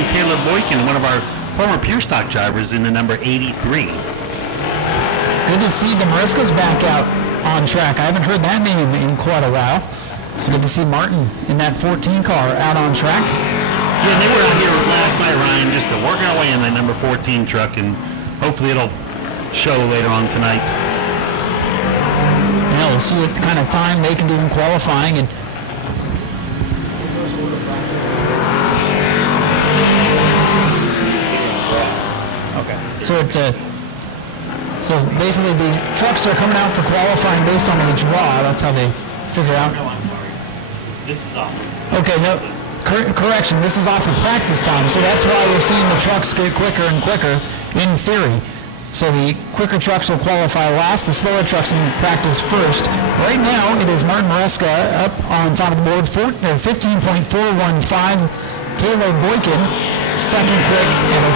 and Taylor Boykin, one of our former Pure Stock drivers, in the number 83. Good to see the Mariscos back out on track. I haven't heard that name in quite a while. It's good to see Martin in that 14 car out on track. Yeah, they were out here last night, Ryan, just to work our way in that number 14 truck, and hopefully it'll show later on tonight. Yeah, we'll see what kind of time they can do in qualifying. And So basically these trucks are coming out for qualifying based on the draw. That's how they figure out. No, I'm sorry. This is off. Okay, no, correction. This is off of practice time, so that's why we're seeing the trucks get quicker and quicker in theory. So the quicker trucks will qualify last, the slower trucks in practice first. Right now, it is Martin Maresca up on top of the board, 15.415. Taylor Boykin, second quick, and a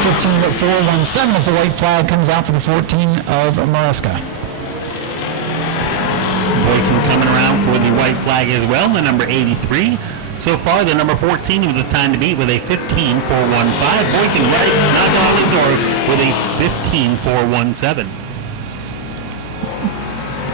15.417 as the white flag comes out for the 14 of Maresca. Boykin coming around for the white flag as well, the number 83. So far, the number 14 with the time to beat with a 15.415. Boykin right knocking on his door with a 15.417.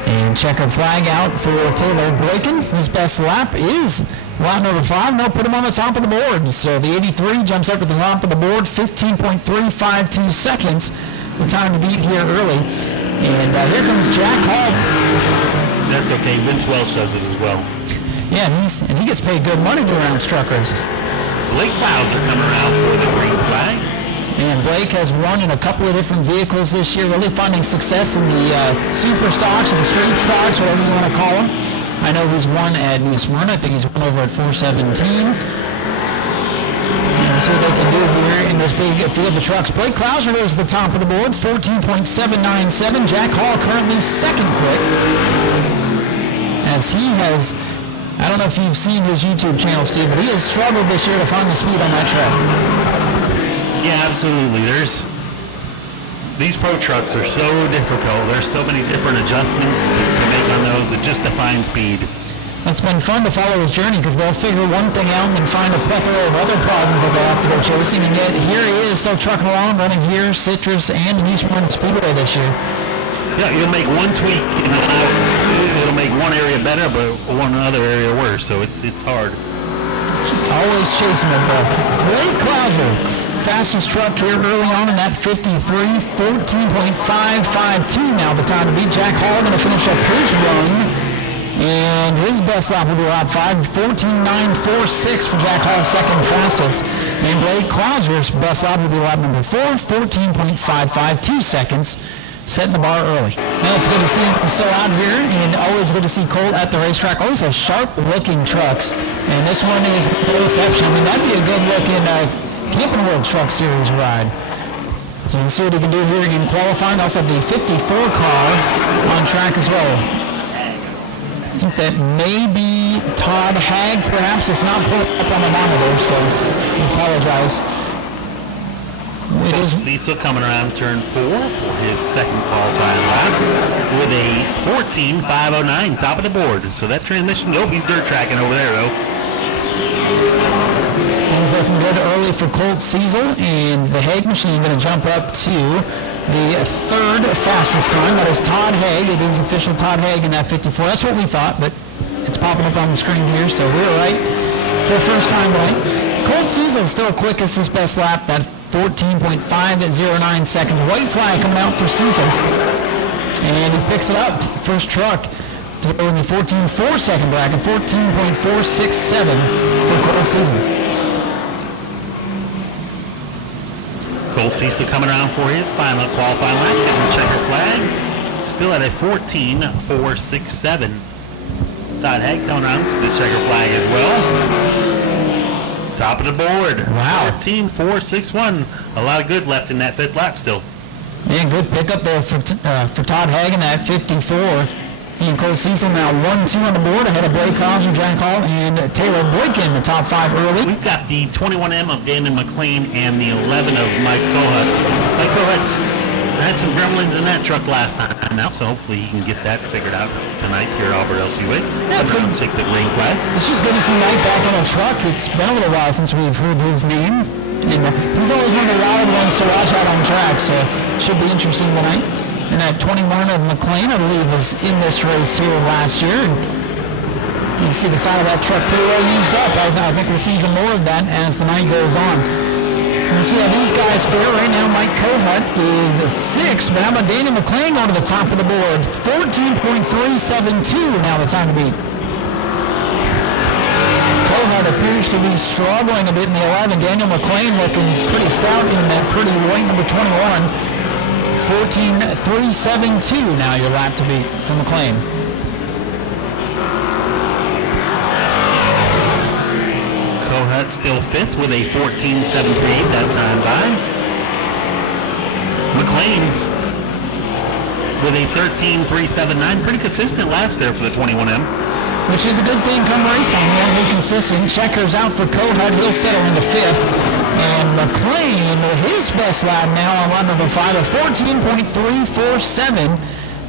And checkered flag out for Taylor Boykin. His best lap is lap number 5. They'll put him on the top of the board. So the 83 jumps up to the top of the board, 15.352 seconds. The time to beat here early. And here comes Jack Hall. That's okay. Vince Welch does it as well. Yeah, and he gets paid good money to run truck races. Blake Clouser coming around for the green flag. And Blake has run in a couple of different vehicles this year, really finding success in the super stocks or the street stocks, whatever you want to call them. I know he's won at New Smyrna. I think he's won over at 417. And see what they can do here in this big field of trucks. Blake Clouser goes to the top of the board, 14.797. Jack Hall currently second quick. As he has, I don't know if you've seen his YouTube channel, Steve, but he has struggled this year to find the speed on that track. Yeah, absolutely. These pro trucks are so difficult. There's so many different adjustments to make on those that just define speed. It's been fun to follow his journey because they'll figure one thing out and then find a plethora of other problems that they'll have to go chasing. And yet here he is still trucking along, running here, Citrus, and New Smyrna Speedway this year. Yeah, you'll make one tweak, it'll make one area better, but one other area worse. So it's hard. Always chasing it, but Blake Clouser, fastest truck here early on in that 53, 14.552 now the time to beat. Jack Hall going to finish up his run, and his best lap will be lap 5, 14.946 for Jack Hall's second fastest. And Blake Clouser's best lap will be lap number 4, 14.552 seconds. Setting the bar early. Now it's good to see him still out here, and always good to see Colt at the racetrack. Always has sharp-looking trucks, and this one is no exception. I mean, that'd be a good-looking Camping World Truck Series ride. So we'll see what he can do here in qualifying. Also have the 54 car on track as well. I think that may be Todd Haig, perhaps. It's not put up on the monitor, so I apologize. Cecil coming around turn 4 for his second qualifying lap with a 14.509 top of the board. So that transmission, he's dirt tracking over there though. Things looking good early for Colt Cecil, and the Haig machine going to jump up to the third fastest time. That is Todd Haig. It is official Todd Haig in that 54. That's what we thought, but it's popping up on the screen here, so we were right for the first time going. Colt Cecil still quickest his best lap, that 14.509 seconds. White flag coming out for Cecil. And he picks it up. First truck to go in the 14.4 second bracket, 14.467 for Colt Cecil. Colt Cecil coming around for his final qualifying lap, getting the checker flag. Still at a 14.467. Todd Haig coming around to the checker flag as well. Top of the board. Wow. 14.461. A lot of good left in that fifth lap still. Yeah, good pickup there for Todd Haig in that 54. He and Colt Cecil now 1-2 on the board ahead of Blake Clouser, Jack Hall, and Taylor Boykin, the top 5 early. We've got the 21M of Damon McLean and the 11 of Mike Kohut. Mike Kohut had some gremlins in that truck last time now, so hopefully he can get that figured out tonight here at Auburndale Speedway. Yeah, it's good. Take the green flag. It's just good to see Mike back on a truck. It's been a little while since we've heard his name. And he's always one of the wild ones to watch out on track, so should be interesting tonight. And that 21 of McLean, I believe, was in this race here last year. And you can see the side of that truck pretty well used up. I think we'll see even more of that as the night goes on. We'll see how these guys fare. Right now, Mike Kohut is a 6, but how about Daniel McLean going to the top of the board? 14.372 now the time to beat. Kohut appears to be struggling a bit in the 11. Daniel McLean looking pretty stout in that pretty white number 21. 14.372 now your lap to beat for McLean. Kohut still fifth with a 14.738 that time by. McLean's with a 13.379. Pretty consistent laps there for the 21M. Which is a good thing come race time. You want to be consistent. Checkers out for Kohut. He'll settle into 5th. And McLean, his best lap now on lap number 5 at 14.347.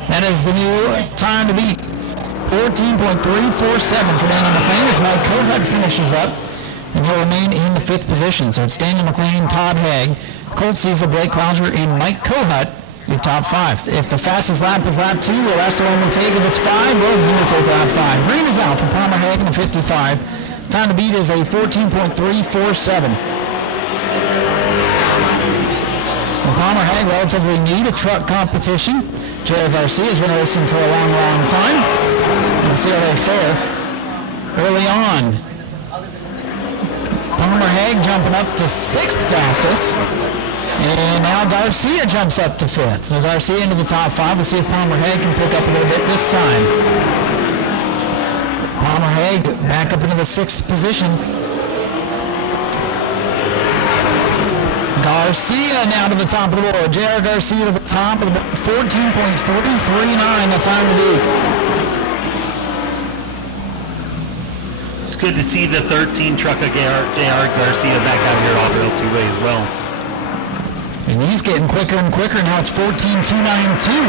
That is the new time to beat. 14.347 for Daniel McLean as Mike Kohut finishes up. And he'll remain in the 5th position. So it's Daniel McLean, Todd Haig, Colt Cecil, Blake Clouser, and Mike Kohut, your top 5. If the fastest lap is lap 2, well, that's the one we'll take. If it's 5, well, we're going to take lap 5. Green is out for Palmer Haig in the 55. Time to beat is a 14.347. Well, Palmer Haig relatively new to truck competition. Jared Garcia has been racing for a long, long time. We'll see how they fare. Early on, Palmer Haig jumping up to 6th fastest. And now Garcia jumps up to 5th. So Garcia into the top 5. We'll see if Palmer Haig can pick up a little bit this time. Palmer Haig back up into the 6th position. Garcia now to the top of the board. J.R. Garcia to the top of the board. 14.339. That's time to beat. It's good to see the 13 truck of J.R. Garcia back out here at Auburndale Speedway as well. And he's getting quicker and quicker. Now it's 14.292.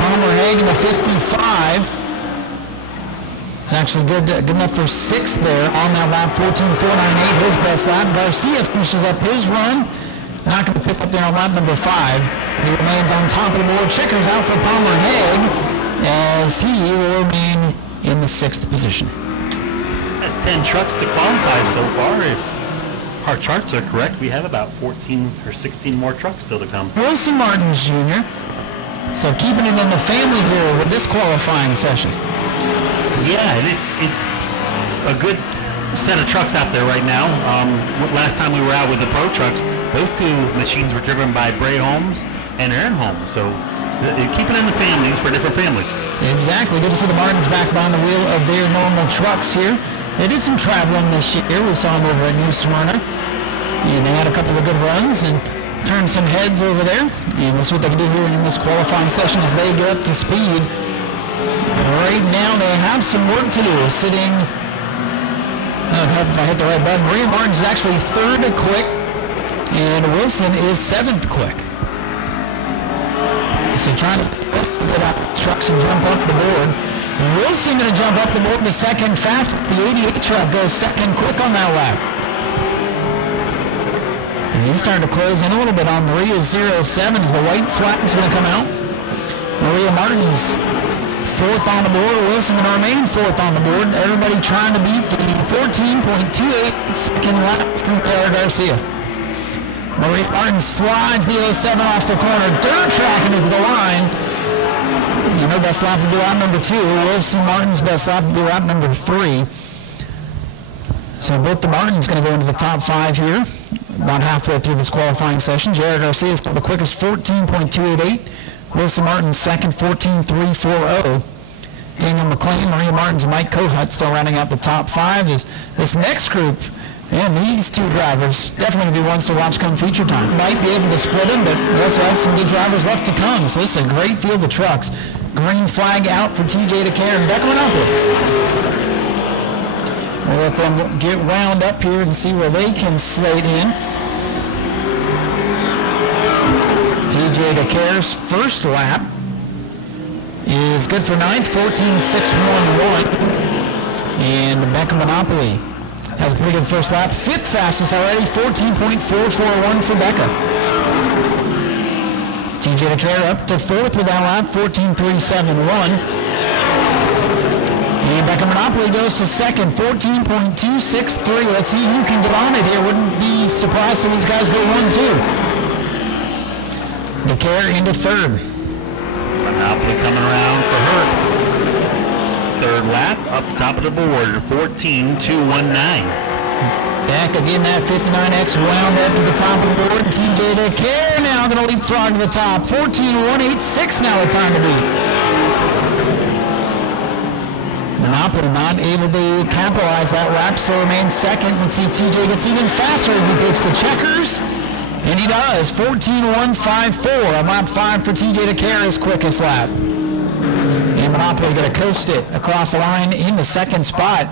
Palmer Haig in the 55. It's actually good enough for 6th there on that lap. 14.498, his best lap. Garcia finishes up his run. Not going to pick up there on lap number 5. He remains on top of the board. Checkers out for Palmer Haig as he will remain in the 6th position. That's 10 trucks to qualify so far. If our charts are correct, we have about 14 or 16 more trucks still to come. Wilson Martins Jr. So keeping it in the family here with this qualifying session. Yeah, and it's a good set of trucks out there right now. Last time we were out with the Pro trucks, those two machines were driven by Bray Holmes and Aaron Holmes. So keep it in the families for different families. Exactly. Good to see the Martins back behind the wheel of their normal trucks here. They did some traveling this year. We saw them over at New Smyrna. And they had a couple of good runs and turned some heads over there. And we'll see what they can do here in this qualifying session as they get up to speed. Right now they have some work to do. Sitting, I don't know if I hit the right button. Maria Martins is actually 3rd quick. And Wilson is 7th quick. So trying to get out trucks and jump up the board. Wilson going to jump up the board the 2nd fast. The 88 truck goes 2nd quick on that lap. And he's starting to close in a little bit on Maria's 07 as the white flag is going to come out. Maria Martins 4th on the board. Wilson going to remain 4th on the board. Everybody trying to beat the 14.28 second lap from J.R. Garcia. Maria Martins slides the 07 off the corner. Dirt tracking into the line. And her best lap will be lap number 2. Wilson Martin's best lap will be lap number 3. So both the Martins going to go into the top 5 here. About halfway through this qualifying session. J.R. Garcia is still the quickest, 14.288. Wilson Martin second, 14.340. Daniel McLean, Maria Martins, and Mike Kohut still rounding out the top 5. This next group, and these two drivers definitely going to be ones to watch come feature time. Might be able to split them, but we also have some good drivers left to come. So this is a great field of trucks. Green flag out for TJ DeCare and Beckman out there. We'll let them get wound up here and see where they can slate in. TJ DeCare's first lap is good for 9th, 14.611. And Becca Monopoly That's a pretty good first lap. Fifth fastest already, 14.441 for Becca. TJ DeCare up to fourth with that lap, 14.371. And Becca Monopoly goes to second, 14.263. Let's see who can get on it here. Wouldn't be surprised if these guys go 1-2. DeCare into third. Monopoly coming around for her third lap, up top of the board, 14.219. Back again, that 59X wound up to the top of the board. TJ DeCare now going to leapfrog to the top. 14.186 now the time to beat. Monopoly not able to capitalize that lap, so remains second. Let's see if TJ gets even faster as he takes the checkers. And he does. 14.154 on lap 5 for TJ DeCare, his quickest lap. And Monopoly going to coast it across the line in the second spot.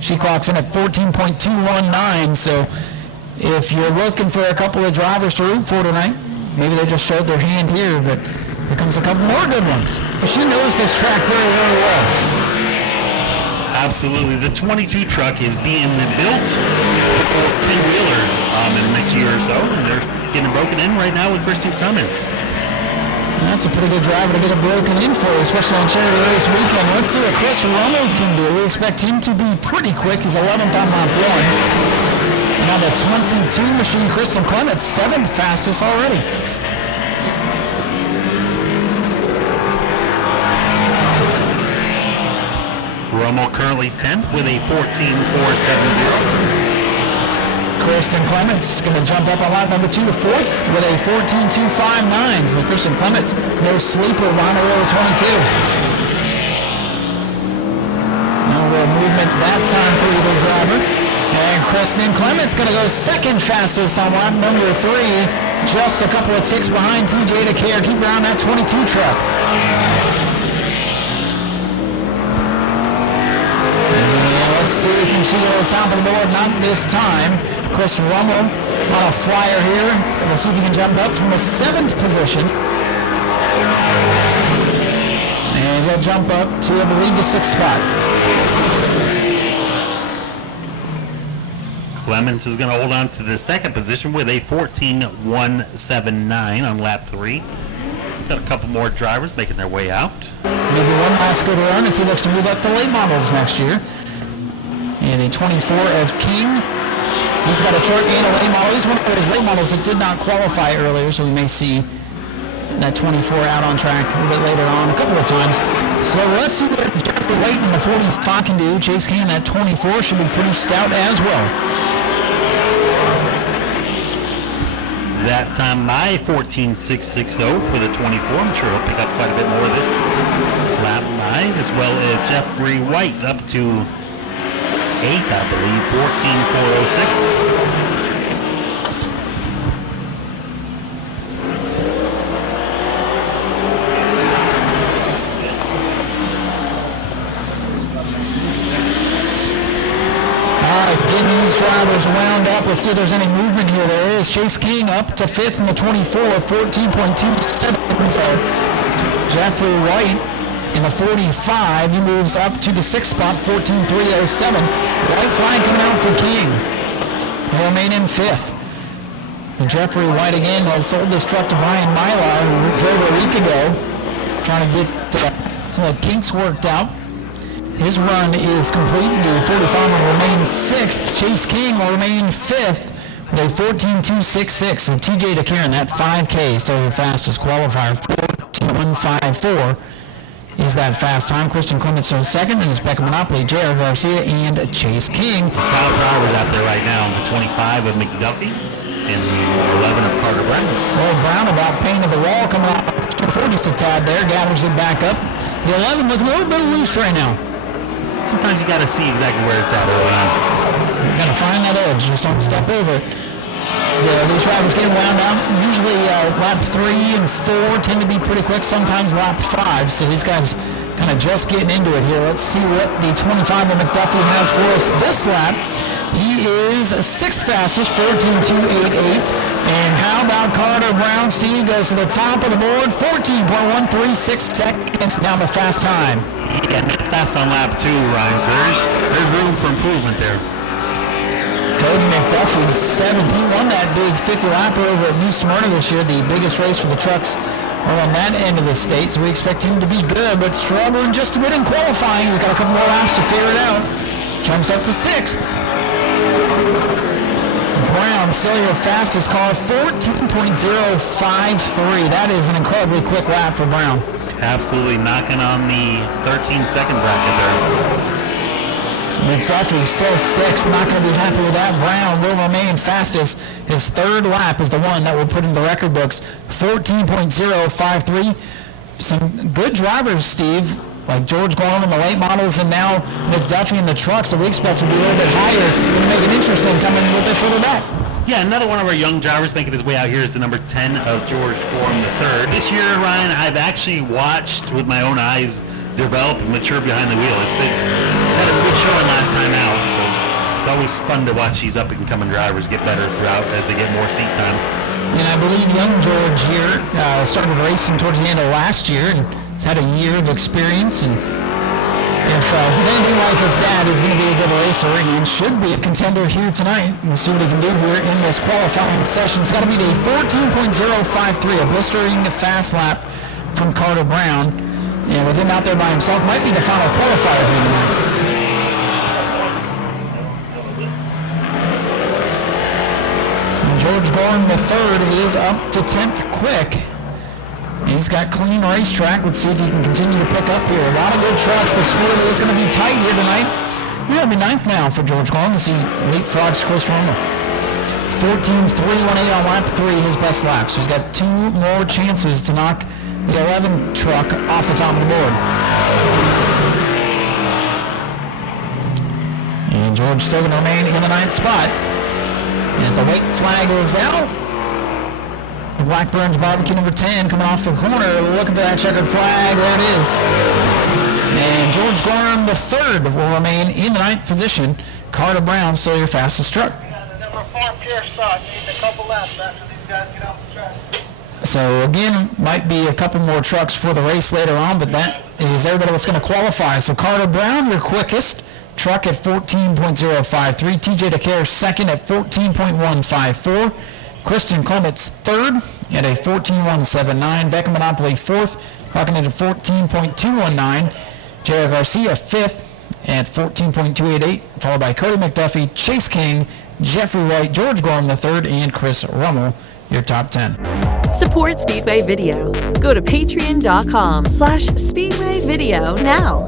She clocks in at 14.219, so if you're looking for a couple of drivers to root for tonight, maybe they just showed their hand here, but here comes a couple more good ones. She knows this track very, very well. Absolutely. The 22 truck is being built for Ken Wheeler in the next year or so, and they're getting broken in right now with Christine Cummins. That's a pretty good driver to get it broken in for, especially on Charity Race weekend. Let's see what Chris Rummel can do. We expect him to be pretty quick. He's 11th on lap 1. Now the 22 machine, Kristen Clements, 7th fastest already. Rummel currently 10th with a 14.470. Kristen Clements going to jump up on lap number 2 to 4th with a 14.259. So Kristen Clements, no sleeper, on the row 22. No real movement that time for either driver. And Kristen Clements going to go second fastest on lap number 3. Just a couple of ticks behind TJ DeCare. Keep around that 22 truck. Let's see if she can go to the top of the board. Not this time. Chris Rummel on a flyer here. We'll see if he can jump up from the 7th position. And he'll jump up to, I believe, the 6th spot. Clements is going to hold on to the 2nd position with a 14.179 on lap 3. Got a couple more drivers making their way out. Maybe one last good run as he looks to move up to late models next year. And a 24 of King. He's got a short and a late model. He's one of those late models that did not qualify earlier, so we may see that 24 out on track a little bit later on, a couple of times. So let's see what Jeffrey White in the 45 can do. Chase King at 24 should be pretty stout as well. That time by 14.660 for the 24. I'm sure he'll pick up quite a bit more of this lap by, as well as Jeffrey White up to 8th, I believe, 14.406. Drivers wound up. Let's see if there's any movement here. There is. Chase King up to 5th in the 24, 14.27. So Jeffrey White in the 45, he moves up to the 6th spot, 14.307. White flag coming out for King. He'll remain in 5th. And Jeffrey White again has sold this truck to Brian Mylar, who drove a week ago, trying to get some of the kinks worked out. His run is complete. The 45 will remain 6th. Chase King will remain 5th with a 14.266. So TJ DeCare in that 5K, so the fastest qualifier, 14.154 is that fast time. Kristen Clements in 2nd, and it's Becca Monopoly, J.R. Garcia, and Chase King. Top drivers out there right now, the 25 of McDuffie and the 11 of Carter Brown. Well, Brown about pain of the wall coming off before just a tad there, gathers it back up. The 11 looking a little bit loose right now. Sometimes you got to see exactly where it's at early on. You got to find that edge. Just don't step over it. So these drivers get wound out. Usually lap 3 and 4 tend to be pretty quick. Sometimes lap 5. So these guys kind of just getting into it here. Let's see what the 25 of McDuffie has for us this lap. He is 6th fastest, 14.288. And how about Carter Brownstein goes to the top of the board, 14.136 seconds. Now the fast time. Yeah, that's fast on lap 2, Ryan. So there's room for improvement there. Cody McDuffie, 17, won that big 50-lapper over at New Smyrna this year, the biggest race for the trucks on that end of the state. So we expect him to be good, but struggling just a bit in qualifying. He's got a couple more laps to figure it out. Jumps up to 6th. Brown, still your fastest car, 14.053. That is an incredibly quick lap for Brown. Absolutely knocking on the 13-second bracket there. McDuffie still 6th, not going to be happy with that. Brown will remain fastest. His third lap is the one that will put in the record books, 14.053. Some good drivers, Steve, like George Gorham in the late models and now McDuffie in the trucks, so we expect to be a little bit higher and make it interesting coming a little bit further back. Yeah, another one of our young drivers making his way out here is the number 10 of George Gorham III. This year, Ryan, I've actually watched with my own eyes develop and mature behind the wheel. Had a good showing last time out, so it's always fun to watch these up-and-coming drivers get better throughout as they get more seat time. And I believe young George here started racing towards the end of last year and has had a year of experience. And if he's anything like his dad, he's going to be a good racer and should be a contender here tonight. We'll see what he can do here in this qualifying session. It's got to be a 14.053, a blistering fast lap from Carter Brown. And with him out there by himself, might be the final qualifier here tonight. And George Gorham III is up to 10th quick. He's got clean racetrack. Let's see if he can continue to pick up here. A lot of good trucks. This field is going to be tight here tonight. He'll be 9th now for George Gorham as he leapfrogs Chris Romo. 14.318 on lap 3, his best lap. So he's got 2 more chances to knock the 11 truck off the top of the board. And George still going to remain in the 9th spot. As the white flag is out, the Blackburn's Barbecue number 10 coming off the corner, looking for that checkered flag. There it is. And George Gorham III will remain in the 9th position. Carter Brown still your fastest truck. Number 4 pure stock. Needs a couple laps after these guys get off the track. So again, might be a couple more trucks for the race later on, but that is everybody that's going to qualify. So Carter Brown, your quickest truck at 14.053. TJ DeCare second at 14.154. Kristen Clements third at a 14.179. Becca Monopoly fourth, clocking in at 14.219. J.R. Garcia fifth at 14.288, followed by Cody McDuffie, Chase King, Jeffrey White, George Gorham III, and Chris Rummel, your top 10. Support Speedway Video. Go to patreon.com/Speedway Video now.